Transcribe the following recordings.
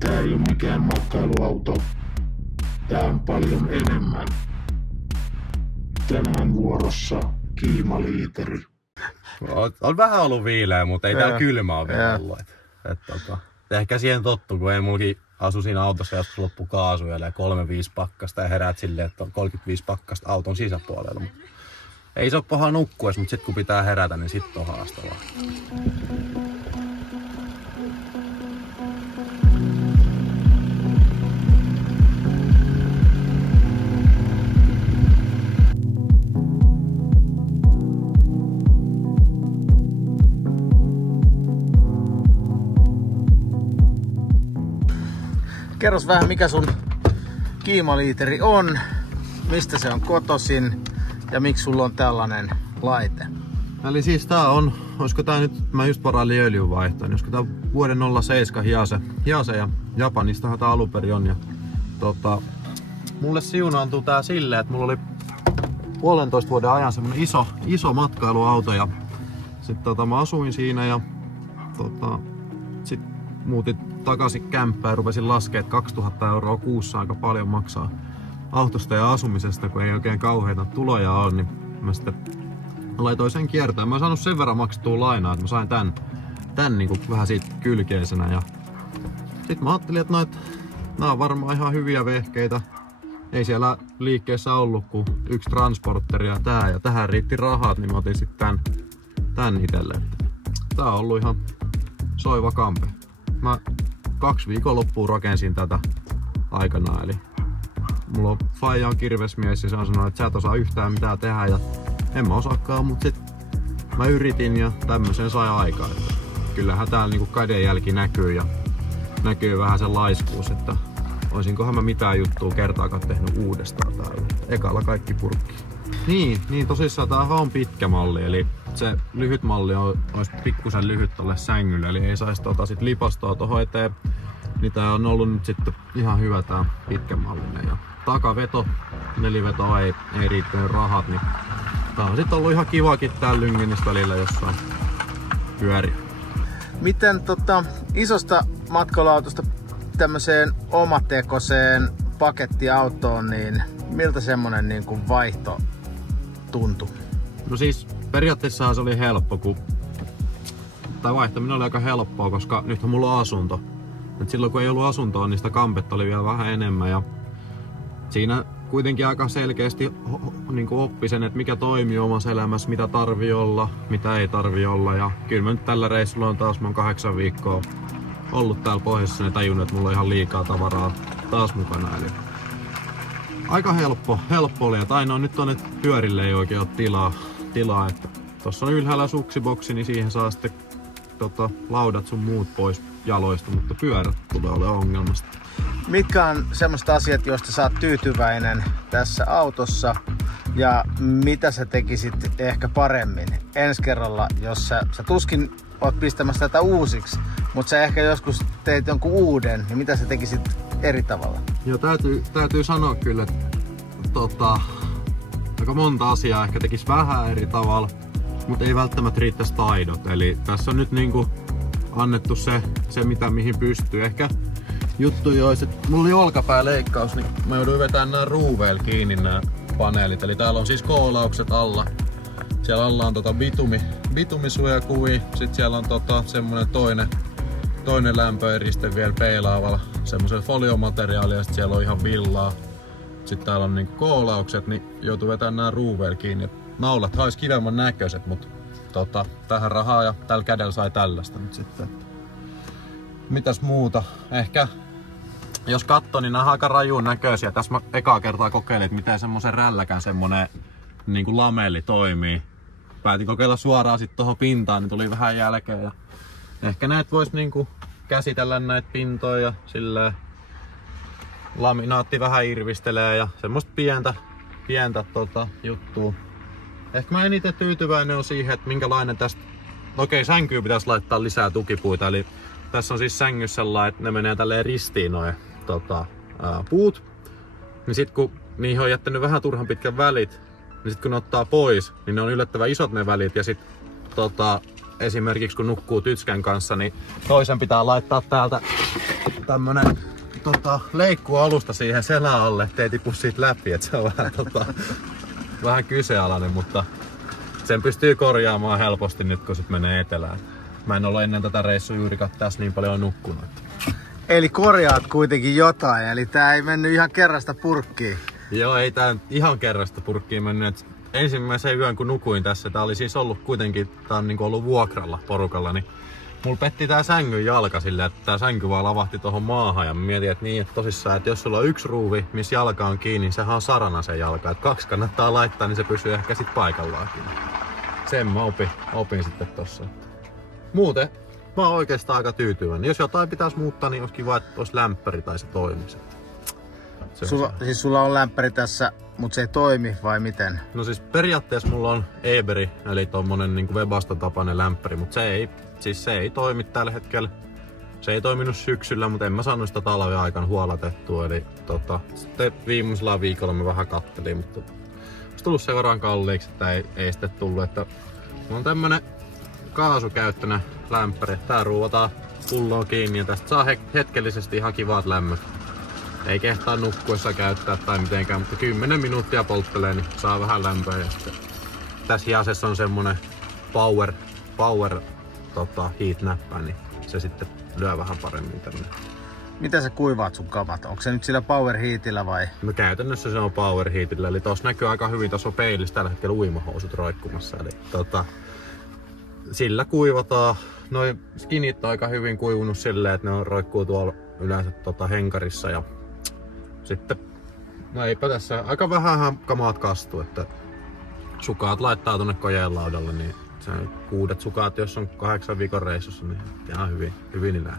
Tää ei ole mikään matkailuauto. Tää on paljon enemmän. Tänään vuorossa kiimaliiteri. On vähän ollut viileä, mutta ei täällä kylmä ole vielä ollut. Ehkä siihen tottuu, kun ei mullakin asu siinä autossa, joskus loppu kaasu ja 3-5 pakkasta ja heräät silleen, että on 35 pakkasta auton sisäpuolella. Ei se ole paha nukkuessa, mutta sitten kun pitää herätä, niin sitten on haastavaa. Kerros vähän, mikä sun kiimaliiteri on, mistä se on kotoisin ja miksi sulla on tällainen laite? Eli siis tää on, olisiko tää nyt, mä just varailin öljynvaihtoon, olisiko tää vuoden 07 Hiase ja Japanistahan tää alunperin on. Ja, mulle siunaantuu tää silleen, että mulla oli 1,5 vuoden ajan semmonen iso matkailuauto ja sit mä asuin siinä ja sit muutin takaisin kämppään ja rupesin laskea, että 2000 € kuussa aika paljon maksaa autosta ja asumisesta, kun ei oikein kauheita tuloja ole, niin mä sitten laitoin sen kiertämään. Mä oon saanut sen verran maksettua lainaa, että mä sain tän niin kuin vähän siitä kylkeisenä. Ja sit mä ajattelin, että nää on varmaan ihan hyviä vehkeitä. Ei siellä liikkeessä ollut kuin yksi transporteri ja tää, ja tähän riitti rahat, niin mä otin sitten tän itelle. Tää on ollut ihan soiva kampe. Mä 2 viikonloppua rakensin tätä aikanaan, eli mulla on faija on kirvesmies ja se on sanonut, että sä et osaa yhtään mitään tehdä ja en mä osaakaan, mutta sit mä yritin ja tämmösen sai aikaan. Kyllähän täällä niinku kädenjälki näkyy ja näkyy vähän se laiskuus, että olisinkohan mä mitään juttua kertaakaan tehnyt uudestaan täällä. Ekalla kaikki purkki. Niin tosissaan tämähän on pitkä malli, eli se lyhyt malli olisi pikkusen lyhyt tolle sängylle, eli ei saisi sit lipastoa tohon eteen. Niin tää on ollut nyt sitten ihan hyvä tää pitkä mallinen. Ja takaveto, neliveto ei riittänyt rahat, niin tää on sitten ollut ihan kivakin täällä Lyngenistä välillä jossain pyöri. Miten isosta matkailuautosta tämmöiseen omatekoiseen pakettiautoon, niin miltä semmonen niin kuin vaihto tuntui? No siis periaatteessa se oli helppo, tai vaihtaminen oli aika helppoa, koska nythän mulla on asunto. Et silloin kun ei ollut asuntoa, niin sitä kampetta oli vielä vähän enemmän ja siinä kuitenkin aika selkeästi niin oppi sen, että mikä toimii omassa elämässä, mitä tarvii olla, mitä ei tarvii olla. Ja kyllä mä nyt tällä reissulla on taas 8 viikkoa ollut täällä pohjoisessa ja tajunnut, että mulla on ihan liikaa tavaraa taas mukana. Eli aika helppo oli, että ainoa nyt on, että pyörille ei oikein ole tilaa. Että tossa on ylhäällä suksiboksi, niin siihen saa sitten laudat sun muut pois jaloista, mutta pyörät tulee olemaan ongelmasta. Mitkä on semmoiset asiat, joista sä oot tyytyväinen tässä autossa ja mitä sä tekisit ehkä paremmin ensi kerralla, jos sä tuskin oot pistämässä tätä uusiksi, mutta sä ehkä joskus teet jonkun uuden, niin mitä sä tekisit eri tavalla? Joo, täytyy sanoa kyllä, että aika monta asiaa ehkä tekisi vähän eri tavalla, mutta ei välttämättä riittäisi taidot. Eli tässä on nyt niinku annettu se mihin pystyy. Ehkä juttu olisi, että mulla oli olkapääleikkaus, niin mä jouduin vetämään nämä ruuveilla kiinni nämä paneelit. Eli täällä on siis koolaukset alla. Siellä alla on bitumisuojakuvia, sitten siellä on semmonen toinen lämpöeriste vielä peilaavalla semmoisella foliomateriaalia, ja sitten siellä on ihan villaa. Sitten täällä on niinku koolaukset, niin joutuu vetämään nämä ruuveilla kiinni. Naulat olisi kivemman näköiset, mutta tähän rahaa ja tällä kädellä sai tällaista nyt sitten. Mitäs muuta? Ehkä jos katsoo, niin nämä on aika rajuun näköisiä. Tässä mä ekaa kertaa kokeilin, että miten semmoisen rälläkän semmonen niin kuin lamelli toimii. Päätin kokeilla suoraan sitten tuohon pintaan, niin tuli vähän jälkeen. Ja ehkä näitä vois niinku käsitellä näitä pintoja ja silleen laminaatti vähän irvistelee ja semmoista pientä juttua. Ehkä mä eniten tyytyväinen on siihen, että minkälainen tästä... Okei, sänkyyn pitäisi laittaa lisää tukipuita, eli tässä on siis sängyssä sellainen, että ne menee tälleen ristiin noin puut. Niin sit kun niihin on jättänyt vähän turhan pitkän välit, niin sit kun ne ottaa pois, niin ne on yllättävän isot ne välit. Ja sit esimerkiksi kun nukkuu tytskän kanssa, niin toisen pitää laittaa täältä tämmönen leikkualusta siihen selän alle, ettei tipu siitä läpi, että se on vähän, vähän kyseenalainen, mutta sen pystyy korjaamaan helposti nyt, kun sit menee etelään. Mä en ole ennen tätä reissua juurikaan tässä niin paljon nukkunut. Eli korjaat kuitenkin jotain, eli tää ei mennyt ihan kerrasta purkkiin. Joo, ei tää ihan kerrasta purkkiin mennyt. Ensimmäisen yön kun nukuin tässä, tää oli siis ollut kuitenkin, tää on niinku ollut vuokralla porukalla, niin mulla petti tää sängyn jalka silleen, että tää sänky vaan lavahti tohon maahan ja mä mietin, että niin, että tosissaan, että jos sulla on yksi ruuvi, missä jalka on kiinni, niin sehän on sarana se jalka, että 2 kannattaa laittaa, niin se pysyy ehkä sit paikallaankin. Sen mä opin sitten tossa. Muuten mä oon oikeastaan aika tyytyväinen. Jos jotain pitäisi muuttaa, niin olisi kiva, että olisi lämpäri tai se toimisi. Siis sulla on lämpäri tässä, mutta se ei toimi vai miten? No siis periaatteessa mulla on Eberi, eli tommonen niinku Webaston tapainen lämpäri, mutta se ei toimi tällä hetkellä. Se ei toiminut syksyllä, mutta en mä saanut sitä talven aikana huolatettua. Eli sitten viimeisellä viikolla mä vähän kattelin, mutta olisi tullut sen verran kalliiksi, että ei sitten tullut. Että mulla on tämmönen kaasukäyttöinen lämpäri. Tää ruuvataan pulloon kiinni ja tästä saa hetkellisesti ihan kivat lämmöt. Ei kehtaa nukkuessa käyttää tai mitenkään, mutta 10 minuuttia polttelee, niin saa vähän lämpöä. Ja sitten tässä hiasessa on semmonen power heat-näppä, niin se sitten lyö vähän paremmin tänne. Miten sä kuivaat sun kamat? Onko se nyt sillä power heatillä vai? No käytännössä se on power heatillä, eli tossa näkyy aika hyvin, tossa on peilissä tällä hetkellä uimahousut roikkumassa. Eli sillä kuivataan. Noi skinit on aika hyvin kuivunut silleen, että ne roikkuu tuolla yleensä henkarissa ja sitten, no eipä tässä, aika vähän kamaat kastuu, että sukaat laittaa tonne kojeen laudalle, niin se 6 sukaat, jos on 8 viikon reissussa, niin ihan hyvin niillä.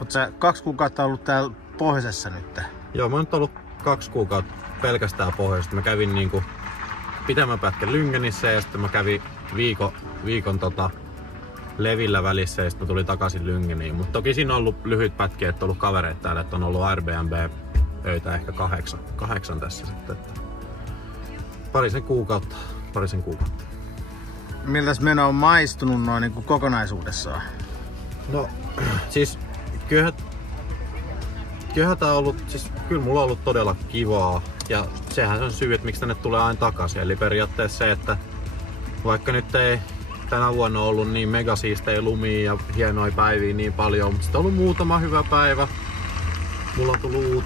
Oot sä 2 kuukautta ollut täällä pohjoisessa nyt? Joo, mä oon nyt ollut 2 kuukautta pelkästään pohjoisessa. Mä kävin niinku pitemmän pätkän Lyngenissä ja sitten mä kävin viikon Levillä välissä ja sitten mä tulin takaisin Lyngeniin. Mutta toki siinä on ollut lyhyt pätkiä, että on ollut kavereita täällä, että on ollut Airbnb-öitä ehkä 8 tässä sitten. Parisen kuukautta. Miltäs meno on maistunut noin niin kuin kokonaisuudessaan? No siis kyllähän tää on ollut, siis kyllä mulla on ollut todella kivaa ja sehän on syy, että miksi tänne tulee aina takaisin. Eli periaatteessa se, että vaikka nyt ei tänä vuonna ollut niin megasiistejä lumia ja hienoja päiviä niin paljon, mutta sitten on ollut muutama hyvä päivä. Mulla on tullut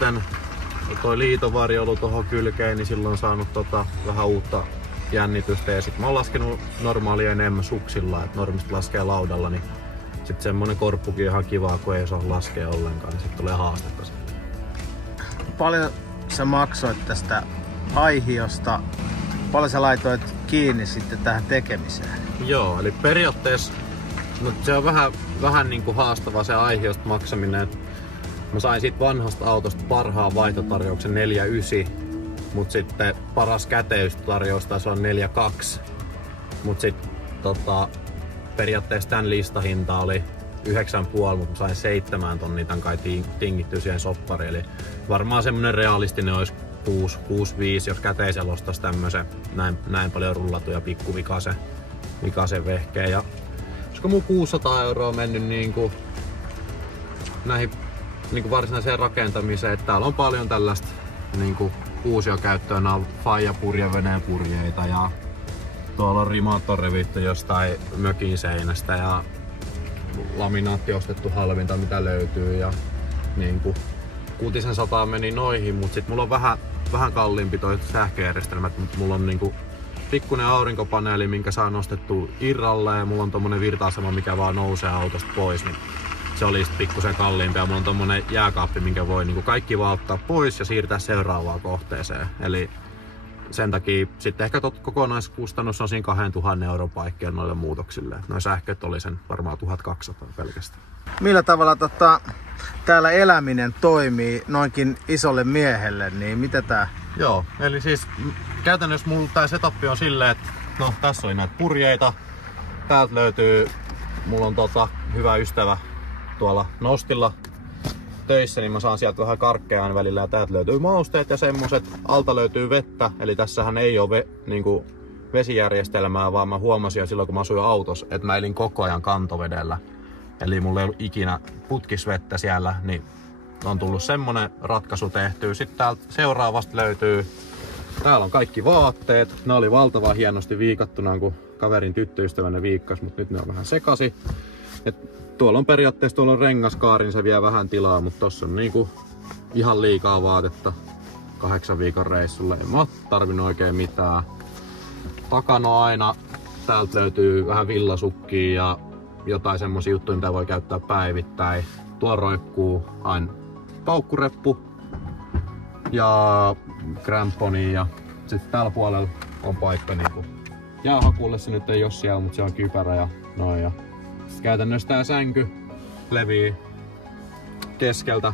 toi liitovarjolu tuohon kylkeen, niin silloin on saanut vähän uutta jännitystä ja sitten mä oon laskenut normaalia enemmän suksilla, että normisti laskee laudalla, niin sitten semmonen korppukin on ihan kivaa, kun ei saa laskea ollenkaan, niin sitten tulee haastetta sitten. Paljon sä maksoit tästä aihiosta, paljon sä laitoit kiinni sitten tähän tekemiseen? Joo, eli periaatteessa no, se on vähän niin kuin haastava se aihiosta maksaminen. Mä sain siitä vanhasta autosta parhaan vaihtotarjouksen 4.9, mutta sitten paras käteystarjous taisi olla 4.2. Mut sitten periaatteessa tämän listahinta oli 9,5, mutta sain 7 tonnia tämän kai tingittyä siihen soppariin. Eli varmaan semmonen realistinen olisi 6-5, jos käteisellä ostaisi tämmösen näin paljon rullatuja pikkuvikasen vehkeen. Ja olisiko mun 600 € mennyt niinku näihin niinku varsinaiseen rakentamiseen. Et täällä on paljon tällaista niinku uusiokäyttöön, on faija-purjeveneen purjeita ja tuolla on rimat on revitty jostain mökin seinästä ja laminaatti ostettu halvinta mitä löytyy ja niinku 600 meni noihin, mutta sit mulla on vähän kalliimpi toi sähköjärjestelmä, mutta mulla on niinku pikkuinen aurinkopaneeli, minkä saa nostettua irralle ja mulla on tommonen virtaasema, mikä vaan nousee autosta pois, niin se oli pikkusen kalliimpi ja mulla on tommonen jääkaappi, minkä voi niinku kaikki vaan ottaa pois ja siirtää seuraavaan kohteeseen. Eli sen takia sitten ehkä kokonaiskustannus on siinä 2000 € paikkeilla noille muutoksille. Noi sähköt oli sen varmaan 1200 pelkästään. Millä tavalla täällä eläminen toimii noinkin isolle miehelle, niin mitä tää? Joo, eli siis käytännössä mulla tää setup on silleen, että no tässä oli näitä purjeita. Täältä löytyy, mulla on hyvä ystävä tuolla Nostilla töissä, niin mä saan sieltä vähän karkkeja aina välillä ja täältä löytyy mausteet ja semmoset. Alta löytyy vettä, eli tässähän ei ole niinku vesijärjestelmää, vaan mä huomasin jo silloin kun mä asuin autossa, että mä elin koko ajan kantovedellä. Eli mulla ei ollut ikinä putkisvettä siellä, niin on tullut semmonen ratkaisu tehtyä. Sitten täältä seuraavasta löytyy, täällä on kaikki vaatteet. Ne oli valtavan hienosti viikattuna, kun kaverin tyttöystävänne viikkas, mutta nyt ne on vähän sekasi. Et tuolla on periaatteessa tuolla on rengaskaarin, se vie vähän tilaa, mutta tossa on niinku ihan liikaa vaatetta 8 viikon reissulle. En mä oo tarvinnut oikein mitään. Takana aina täältä löytyy vähän villasukkia ja jotain semmosia juttuja, mitä voi käyttää päivittäin. Tuolla roikkuu aina paukkureppu ja kramponi ja sitten tällä puolella on paikka niinku jäähakuulle, se nyt ei oo siellä, mutta se on kypärä ja noin. Ja käytännössä tää sänky levii keskeltä.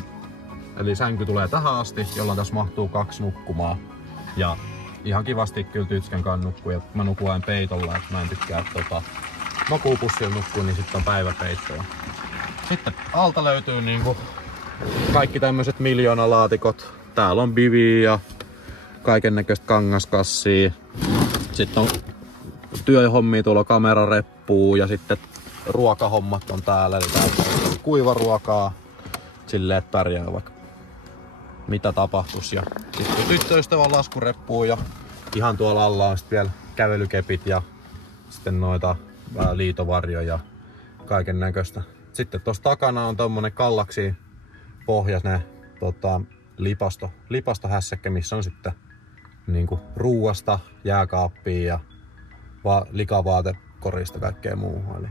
Eli sänky tulee tähän asti, jolloin tässä mahtuu 2 nukkumaa. Ja ihan kivasti kyllä Tytskän kanssa nukkuu. Ja mä nukun aina peitolla, että mä en tykkää makuupussilla nukkuu, niin sitten on päiväpeittoja. Sitten alta löytyy niinku kaikki tämmöiset miljoonalaatikot. Täällä on biviä ja kaiken näköistä kangaskassia. Sitten on työhommia, tuolla kamerareppuu ja sitten ruokahommat on täällä. Eli täällä on kuivaruokaa silleen, että pärjää vaikka mitä tapahtus. Ja sitten tyttöystävän laskureppuu ja ihan tuolla alla on sitten vielä kävelykepit ja sitten noita liitovarjoja ja kaiken näköistä. Sitten tuossa takana on tommonen kallaksi pohjainen lipastohässäkkä, missä on sitten niinku ruuasta, jääkaappia ja likavaatekorista kaikkea muuhun. Eli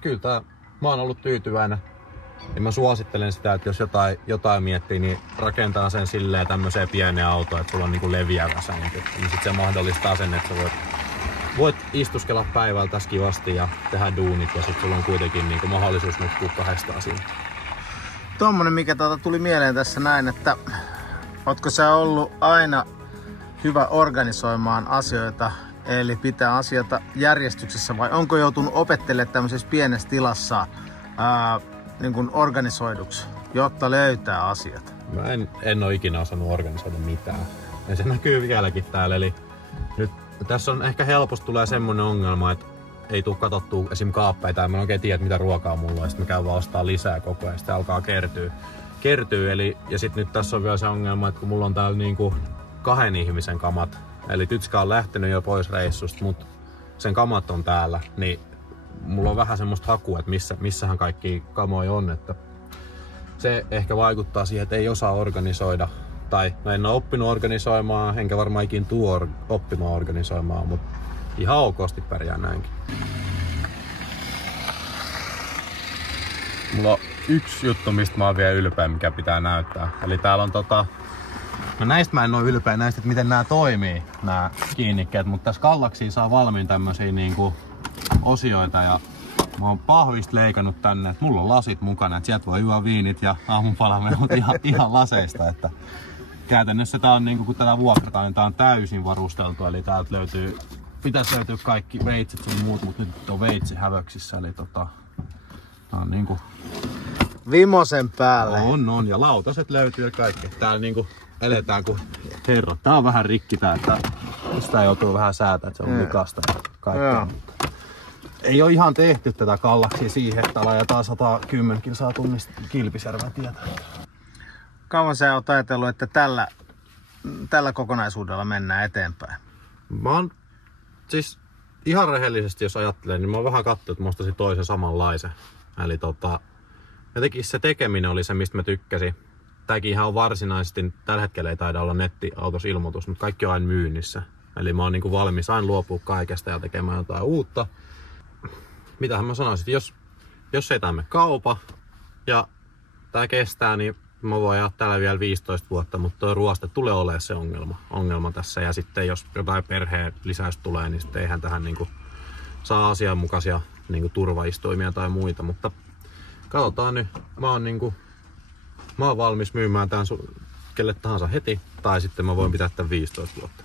kyllä mä oon ollut tyytyväinen. Ja mä suosittelen sitä, että jos jotain miettii, niin rakentaa sen silleen tämmöiseen pieneen autoon, että sulla on niinku leviävä sänky. Niin sit se mahdollistaa sen, että sä voit istuskella päivällä tässä kivasti ja tehdä duunit ja sit sulla on kuitenkin niinku mahdollisuus nukkua 2 siinä. Tuommoinen, mikä tuli mieleen tässä näin, että ootko sä ollut aina hyvä organisoimaan asioita, eli pitää asioita järjestyksessä, vai onko joutunut opettelemaan tämmöisessä pienessä tilassa niin kuin organisoiduksi, jotta löytää asiat? Mä en ole ikinä osannut organisoida mitään. Ja se näkyy vieläkin täällä. Eli nyt tässä on ehkä helposti tulee semmonen ongelma, että ei tule katsottua esim. Kaappeita ja mä en oikein tiedä, mitä ruokaa mulla on. Sitten mä käyn vaan ostaa lisää koko ajan. Sitten alkaa kertyy. Ja sit nyt tässä on vielä se ongelma, että kun mulla on täällä niinku 2 ihmisen kamat. Eli Tytskä on lähtenyt jo pois reissusta, mutta sen kamat on täällä. Niin mulla on vähän semmoista hakua, että missähän kaikki kamoja on. Että se ehkä vaikuttaa siihen, että ei osaa organisoida. Tai en ole oppinut organisoimaan, enkä varmaan ikin oppimaan organisoimaan, mutta ihan okosti pärjää näinkin. Mulla on yksi juttu, mistä mä oon vielä ylpeä, mikä pitää näyttää. Eli täällä on no näistä mä en oo ylpeä näistä, että miten nämä toimii, nämä kiinnikkeet, mutta tässä Kallaksiin saa valmiin tämmösiä niinku osioita ja mä oon pahvista leikannut tänne, että mulla on lasit mukana, että sieltä voi juoda viinit ja aamunpalamehut ihan laseista. Että käytännössä tää on niinku, kun tätä vuokrataan, niin tää on täysin varusteltu, eli täältä pitäisi löytyä kaikki veitset sun muut, mutta nyt on veitsi hävöksissä, eli tää on niinku Vimosen päälle. On, ja lautaset löytyy kaikki. Täällä niinku eletään kuin herra. Tää on vähän rikki tää, että sitä joutuu vähän säätää, että se on likasta ja kaikkea. Ei oo ihan tehty tätä Kallaksia siihen, että ajetaan 110 kilsaa tunnista Kilpisjärven tietä. Kauan sä oot ajatellut, että tällä kokonaisuudella mennään eteenpäin? Mä oon siis ihan rehellisesti, jos ajattelen, niin mä oon vähän katsonut, että mä ostasin toisen samanlaisen. Eli jotenkin se tekeminen oli se, mistä mä tykkäsin. Tääkin ihan on varsinaisesti, tällä hetkellä ei taida olla nettiautos ilmoitus, mutta kaikki on aina myynnissä. Eli mä oon niinku valmis aina luopua kaikesta ja tekemään jotain uutta. Mitähän mä sanoisin, jos ei tää mene kaupa ja tää kestää, niin mä voin ajaa täällä vielä 15 vuotta, mutta tuo ruoste tulee olemaan se ongelma tässä. Ja sitten jos jotain perheen lisäys tulee, niin sitten eihän tähän niinku saa asianmukaisia niinku turvaistuimia tai muita. Mutta katsotaan nyt, mä oon valmis myymään tän kelle tahansa heti, tai sitten mä voin pitää tän 15 vuotta.